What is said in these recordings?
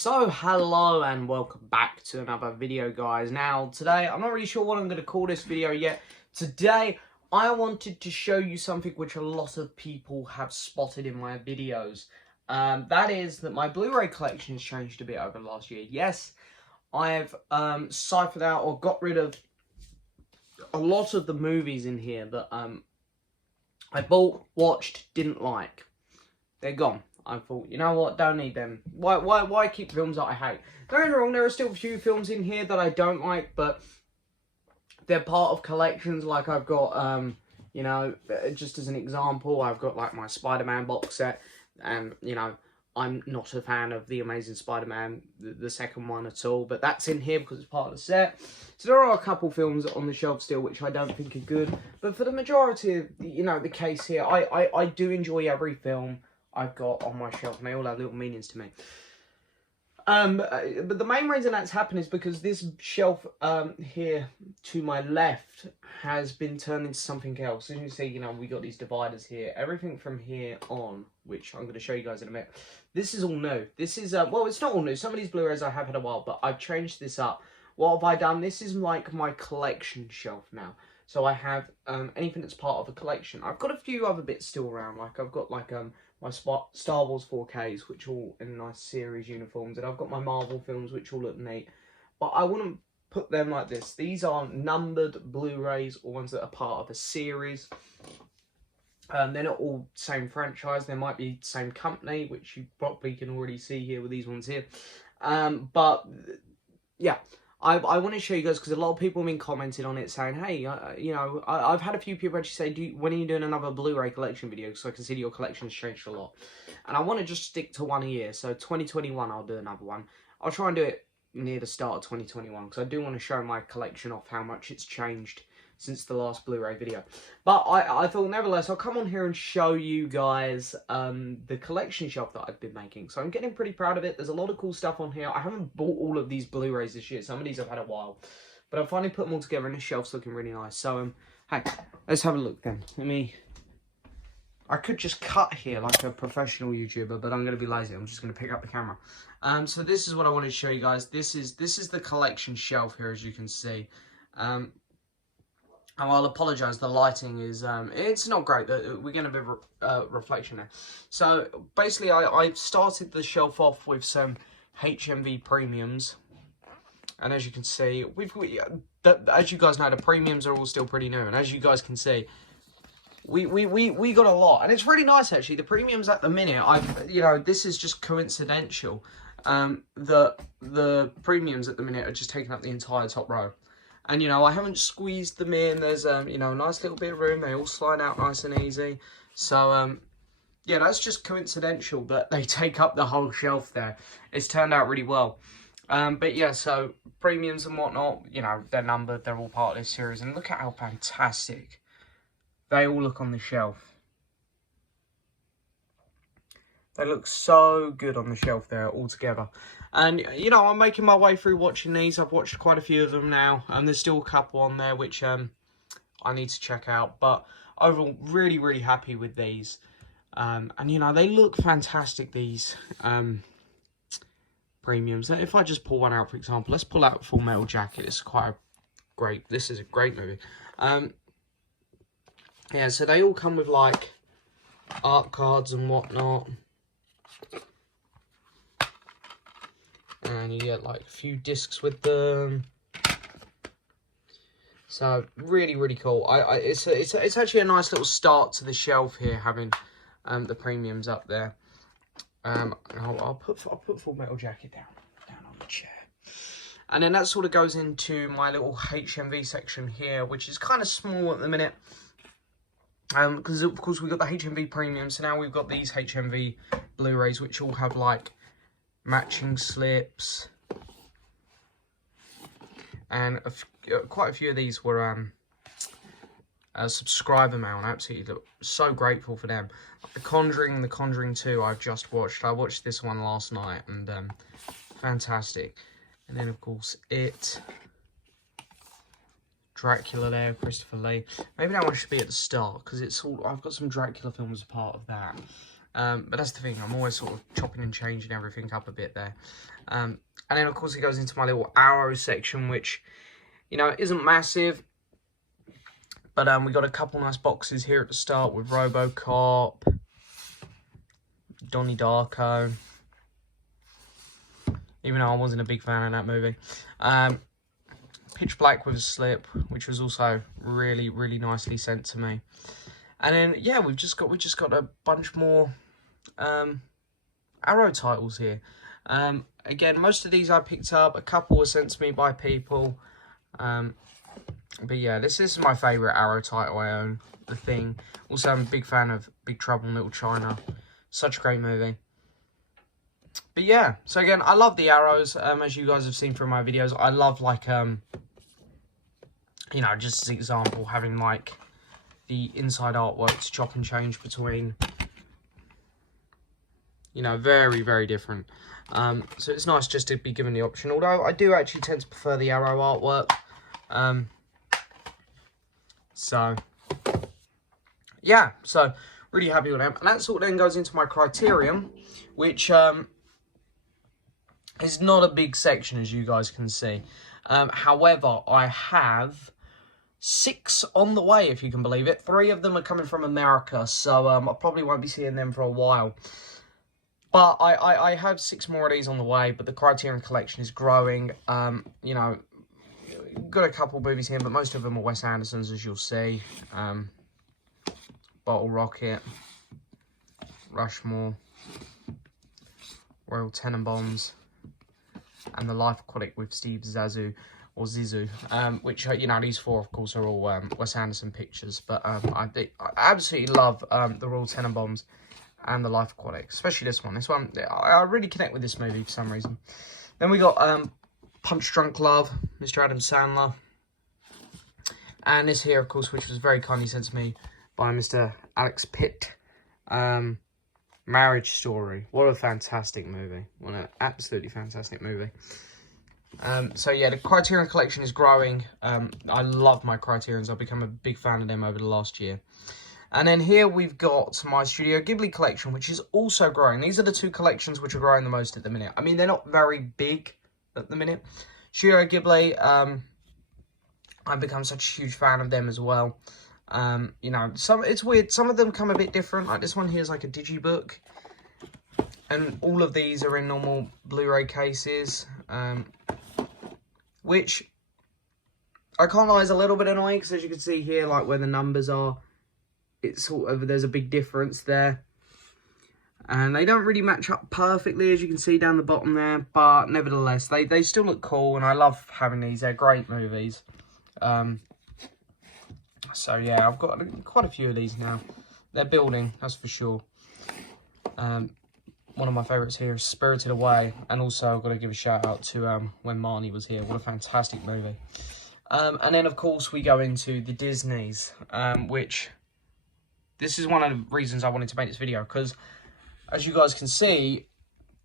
So hello and welcome back to another video, guys. Now today I'm not really sure what I'm going to call this video yet. Today I wanted to show you something which a lot of people have spotted in my videos. That is that my Blu-ray collection has changed a bit over the last year. Yes, I have ciphered out or got rid of a lot of the movies in here that I bought, watched, didn't like. They're gone. I thought, you know what, don't need them. Why keep films that I hate? Don't get me wrong, there are still a few films in here that I don't like, but they're part of collections. Like I've got, you know, just as an example, I've got like my Spider-Man box set, and you know, I'm not a fan of the Amazing Spider-Man, the second one at all, but that's in here because it's part of the set. So there are a couple films on the shelf still which I don't think are good, but for the majority of, you know, the case here, I do enjoy every film I've got on my shelf, and they all have little meanings to me. But the main reason that's happened is because this shelf here to my left has been turned into something else. As you can see, you know, we got these dividers here. Everything from here on, which I'm going to show you guys in a minute, this is all new. This is, well, it's not all new. Some of these Blu-rays I have had a while, but I've changed this up. What have I done? This is like my collection shelf now. So I have anything that's part of a collection. I've got a few other bits still around. Like I've got like my Star Wars 4Ks, which are all in nice series uniforms, and I've got my Marvel films, which all look neat. But I wouldn't put them like this. These are numbered Blu-rays, or ones that are part of a series. They're not all same franchise. They might be same company, which you probably can already see here with these ones here. But yeah. I want to show you guys, because a lot of people have been commenting on it saying, hey, you know, I've had a few people actually say, when are you doing another Blu-ray collection video? So I can see your collection's changed a lot. And I want to just stick to one a year. So 2021, I'll do another one. I'll try and do it near the start of 2021, because I do want to show my collection off how much it's changed since the last Blu-ray video. But I thought, nevertheless, I'll come on here and show you guys the collection shelf that I've been making. So I'm getting pretty proud of it. There's a lot of cool stuff on here. I haven't bought all of these Blu-rays this year. Some of these I've had a while. But I've finally put them all together, and the shelf's looking really nice. So, hey, let's have a look then. I could just cut here like a professional YouTuber, but I'm going to be lazy. I'm just going to pick up the camera. So this is what I wanted to show you guys. This is the collection shelf here, as you can see. I'll apologise, the lighting is, it's not great. We're getting a bit of reflection there. So, basically, I started the shelf off with some HMV premiums. And as you can see, as you guys know, the premiums are all still pretty new. And as you guys can see, we got a lot. And it's really nice, actually. The premiums at the minute, you know, this is just coincidental. The premiums at the minute are just taking up the entire top row. And, you know, I haven't squeezed them in. There's, you know, a nice little bit of room. They all slide out nice and easy. So, yeah, that's just coincidental that they take up the whole shelf there. It's turned out really well. But, yeah, so premiums and whatnot, you know, they're numbered. They're all part of this series. And look at how fantastic they all look on the shelf. They look so good on the shelf there all together. And, you know, I'm making my way through watching these. I've watched quite a few of them now. And there's still a couple on there which I need to check out. But overall, really, really happy with these. And, you know, they look fantastic, these premiums. If I just pull one out, for example, let's pull out Full Metal Jacket. It's quite a great, this is a great movie. Yeah, so they all come with, like, art cards and whatnot. And you get like a few discs with them. So really, really cool. It's actually a nice little start to the shelf here, having the premiums up there. I'll put Full Metal Jacket down on the chair. And then that sort of goes into my little HMV section here, which is kind of small at the minute. Because of course we've got the HMV premium, so now we've got these HMV Blu-rays, which all have like matching slips, and quite a few of these were a subscriber mail, and I absolutely so grateful for them. The Conjuring and The Conjuring 2 I've just watched. I watched this one last night, and fantastic. And then of course It, Dracula there, Christopher Lee. Maybe that one should be at the start, because it's all, I've got some Dracula films as part of that. But that's the thing, I'm always sort of chopping and changing everything up a bit there. And then, of course, it goes into my little arrow section, which, you know, isn't massive. But we got a couple nice boxes here at the start with Robocop, Donnie Darko, even though I wasn't a big fan of that movie. Pitch Black with a Slip, which was also really, really nicely sent to me. And then, yeah, we just got a bunch more Arrow titles here. Again, most of these I picked up. A couple were sent to me by people. But yeah, this is my favourite Arrow title I own, The Thing. Also, I'm a big fan of Big Trouble in Little China. Such a great movie. But yeah, so again, I love the Arrows. As you guys have seen from my videos, I love, like, you know, just as an example, having, like, the inside artwork to chop and change between. You know, very, very different. So it's nice just to be given the option. Although I do actually tend to prefer the Arrow artwork. So, yeah. So, really happy with them. And that sort of then goes into my criterion, which is not a big section, as you guys can see. However, I have 6 on the way, if you can believe it. 3 of them are coming from America, so I probably won't be seeing them for a while. But I have 6 more of these on the way, but the Criterion collection is growing. You know, got a couple movies here, but most of them are Wes Anderson's, as you'll see. Bottle Rocket, Rushmore, Royal Tenenbaums, and The Life Aquatic with Steve Zissou, or Zissou, which, you know, these 4, of course, are all Wes Anderson pictures. But I absolutely love the Royal Tenenbaums and The Life Aquatic, especially this one. This one, I really connect with this movie for some reason. Then we got Punch Drunk Love, Mr. Adam Sandler. And this here, of course, which was very kindly sent to me by Mr. Alex Pitt. Marriage Story. What a fantastic movie. What an absolutely fantastic movie. So yeah, the Criterion collection is growing. I love my Criterions. I've become a big fan of them over the last year. And then here we've got my Studio Ghibli collection, which is also growing. These are the 2 collections which are growing the most at the minute. I mean, they're not very big at the minute. Studio Ghibli, I've become such a huge fan of them as well. You know, it's weird. Some of them come a bit different. Like this one here is like a digibook. And all of these are in normal Blu Ray cases. Which, I can't lie, is a little bit annoying. Because as you can see here, like where the numbers are, it's sort of, there's a big difference there. And they don't really match up perfectly, as you can see down the bottom there. But nevertheless, they still look cool. And I love having these. They're great movies. So yeah, I've got quite a few of these now. They're building, that's for sure. One of my favourites here is Spirited Away. And also, I've got to give a shout out to When Marnie Was Here. What a fantastic movie. And then, of course, we go into the Disneys, which... This is one of the reasons I wanted to make this video, because, as you guys can see,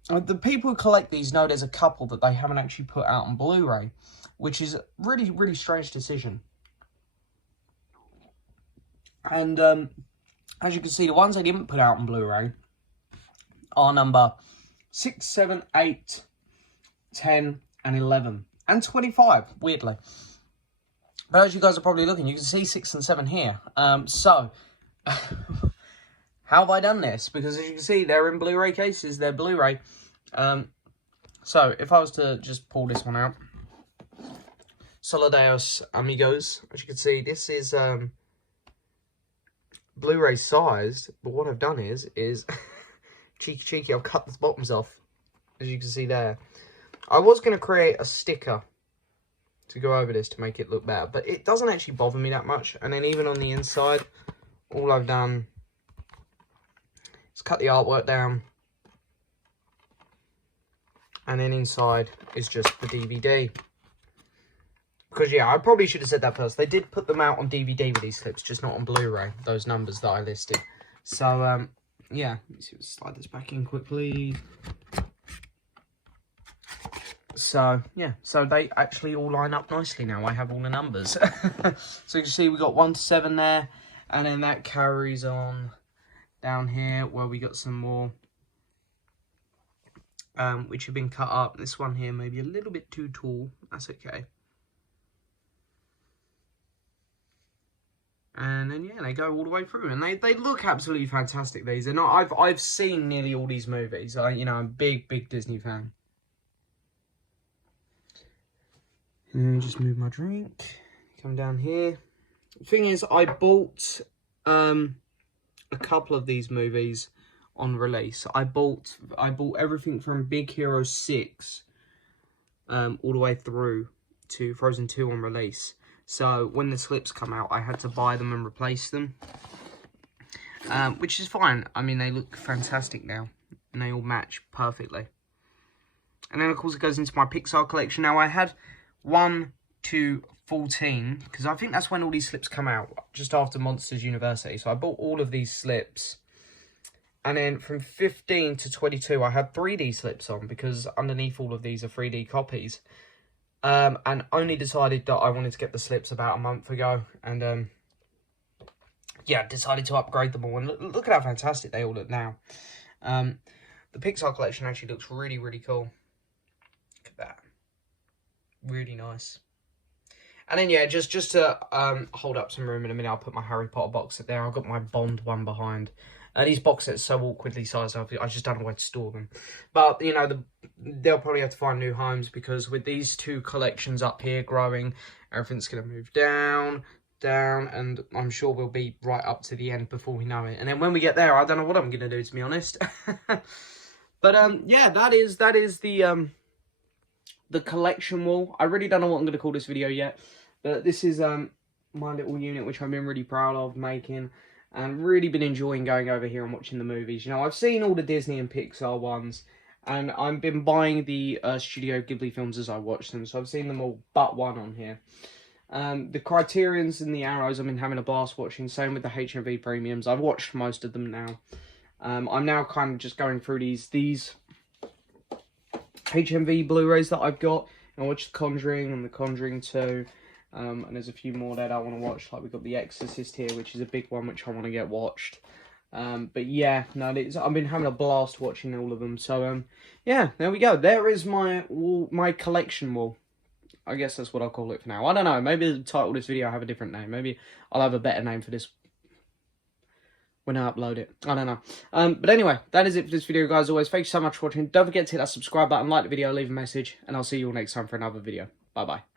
the people who collect these know there's a couple that they haven't actually put out on Blu-ray, which is a really, really strange decision. And, as you can see, the ones they didn't put out on Blu-ray are number 6, 7, 8, 10, and 11. And 25, weirdly. But as you guys are probably looking, you can see 6 and 7 here. So... how have I done this? Because as you can see, they're in Blu-ray cases. They're Blu-ray. So if I was to just pull this one out, Solidaos Amigos. As you can see, this is Blu-ray sized. But what I've done is cheeky. I've cut the bottoms off. As you can see there. I was going to create a sticker to go over this to make it look better, but it doesn't actually bother me that much. And then even on the inside, all I've done is cut the artwork down. And then inside is just the DVD. Because, yeah, I probably should have said that first. They did put them out on DVD with these clips, just not on Blu-ray, those numbers that I listed. So, yeah, let's slide this back in quickly. So, yeah, so they actually all line up nicely now. I have all the numbers. So you can see we got 1 to 7 there. And then that carries on down here where we got some more which have been cut up. This one here maybe a little bit too tall. That's okay. And then yeah, they go all the way through, and they look absolutely fantastic. These, and I've seen nearly all these movies. You know, I'm a big Disney fan. And just move my drink. Come down here. The thing is, I bought a couple of these movies on release. I bought everything from Big Hero 6 all the way through to Frozen 2 on release. So when the slips come out, I had to buy them and replace them, which is fine. I mean, they look fantastic now, and they all match perfectly. And then, of course, it goes into my Pixar collection. Now, I had 1 to 14, because I think that's when all these slips come out, just after Monsters University. So I bought all of these slips. And then from 15 to 22, I had 3D slips on, because underneath all of these are 3D copies. And only decided that I wanted to get the slips about a month ago. And, yeah, decided to upgrade them all. And look at how fantastic they all look now. The Pixar collection actually looks really, really cool. Look at that. Really nice. And then, yeah, just to hold up some room in a minute, I'll put my Harry Potter box set there. I've got my Bond one behind. These box sets are so awkwardly sized, I just don't know where to store them. But, you know, they'll probably have to find new homes, because with these two collections up here growing, everything's going to move down, and I'm sure we'll be right up to the end before we know it. And then when we get there, I don't know what I'm going to do, to be honest. But, yeah, that is the collection wall. I really don't know what I'm going to call this video yet, but this is my little unit, which I've been really proud of making. And really been enjoying going over here and watching the movies. You know, I've seen all the Disney and Pixar ones. And I've been buying the Studio Ghibli films as I watch them. So I've seen them all but one on here. The Criterions and the Arrows I've been having a blast watching. Same with the HMV Premiums. I've watched most of them now. I'm now kind of just going through these HMV Blu-rays that I've got. I watched The Conjuring and The Conjuring 2. And there's a few more that I want to watch, like we've got The Exorcist here, which is a big one, which I want to get watched. But yeah, no, I've been having a blast watching all of them. So, yeah, there we go. There is my collection wall. I guess that's what I'll call it for now. I don't know, maybe the title of this video will have a different name. Maybe I'll have a better name for this when I upload it. I don't know. But anyway, that is it for this video, guys. As always, thank you so much for watching. Don't forget to hit that subscribe button, like the video, leave a message, and I'll see you all next time for another video. Bye-bye.